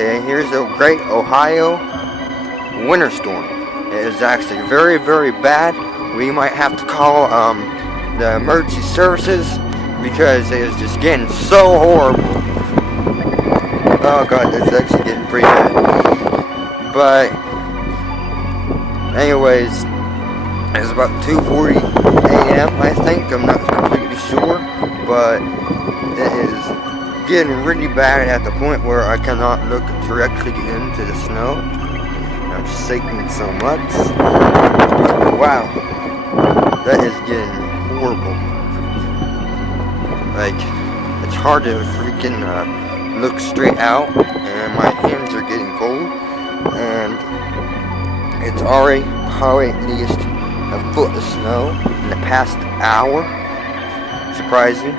Okay, here's a great Ohio winter storm. It is actually very, very bad. We might have to call the emergency services because it is just getting so horrible. Oh god, it's actually getting pretty bad. But anyways, it's about 2:40 a.m. I think. I'm not completely sure, but it is getting really bad at the point where I cannot look directly into the snow. I'm shaking so much. Wow, that is getting horrible. Like, it's hard to freaking look straight out, and my hands are getting cold, and it's already probably at least a foot of snow in the past hour. Surprising.